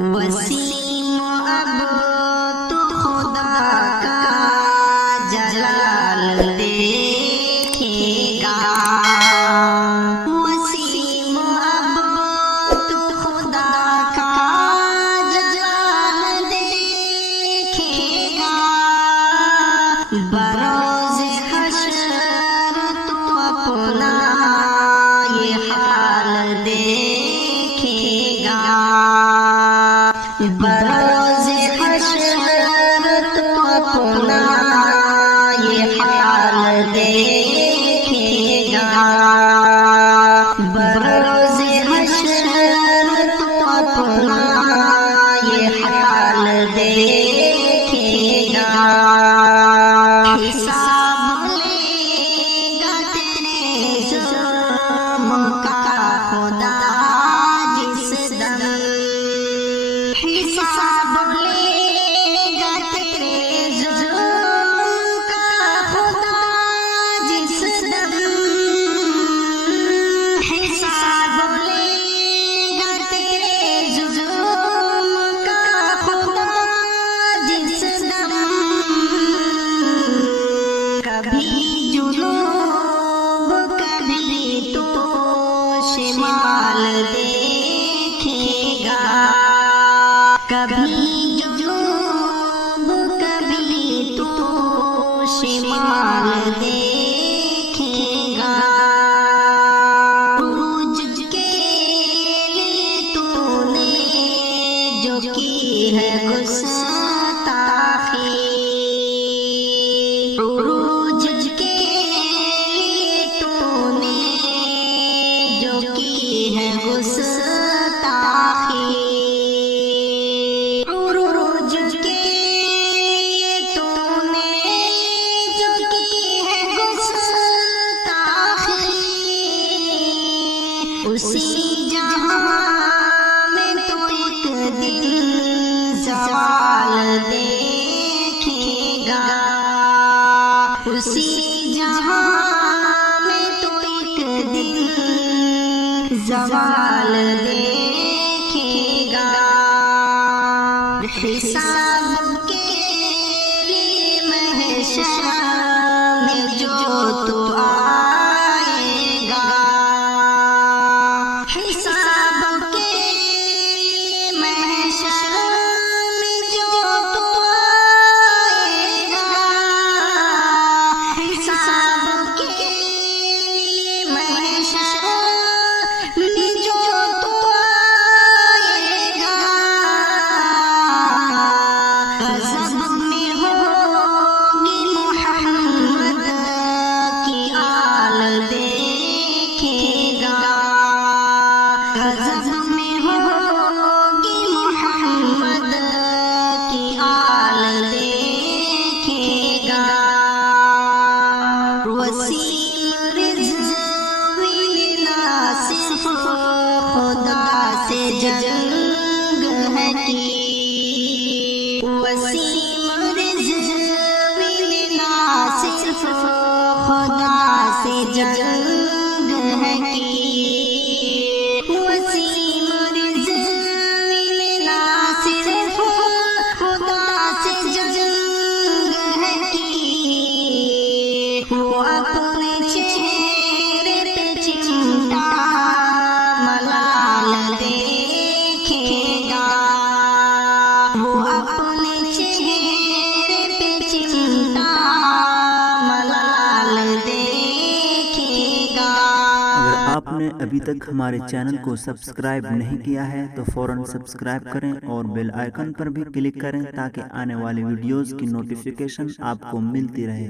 وسیم اب تو خدا کا جلال دیکھے گا، وسیم اب تو خدا کا جلال دیکھے گا، بروز حشر تو اپنا یہ حال دیکھے گا، بروز حشر تو اپنا یہ حال دیکھے گا، بروز حشر تو اپنا یہ حال دیکھے گا، حساب لے گا تیرے جرم کا خدا جس دم، حساب لے گا تیرے جرم کا خدا جس دم، حساب لے گا تیرے جرم کا خدا جس دم، کبھی جنوب کبھی تو شمال دیکھے گا، کبھی جنوب کبھی تو شمال دیکھے گا، عروج کے لیے تو نے جو کی ہے گستاخی، عروج کے لیے تو نے جو کی ہے گستاخی، عروج کے لیے تو نے جو کی ہے گستاخی، اسی جہاں میں تو ایک دن زوال دیکھے گا، اسی جہاں میں تو ایک دن زوال دیکھے گا، حساب کے لیے محشر میں جو تو آئے گا، حساب کے لیے محشر میں جو تو آئے گا، حساب کے لیے محشر میں جو تو آئے گا، غضب میں ہوگی محمد کی آل دیکھے گا، غضب میں ہوگی محمد کی آل دیکھے گا، وسیم رضوی ناصف خدا سے جنگ ہے کی، وسیم رضوی ناصف خدا سے جنگ ہے کی، وسیم رضوی ناصف خدا سے جنگ ہے کی، وہ اپنے چہرے پہ چمٹا ملال دیکھے گا، وہ اپنے چہرے پہ چمٹا ملال دیکھے گا۔ اگر آپ نے ابھی تک ہمارے چینل کو سبسکرائب نہیں کیا ہے تو فوراً سبسکرائب کریں اور بیل آئیکن پر بھی کلک کریں تاکہ آنے والی ویڈیوز کی نوٹیفیکیشن آپ کو ملتی رہے۔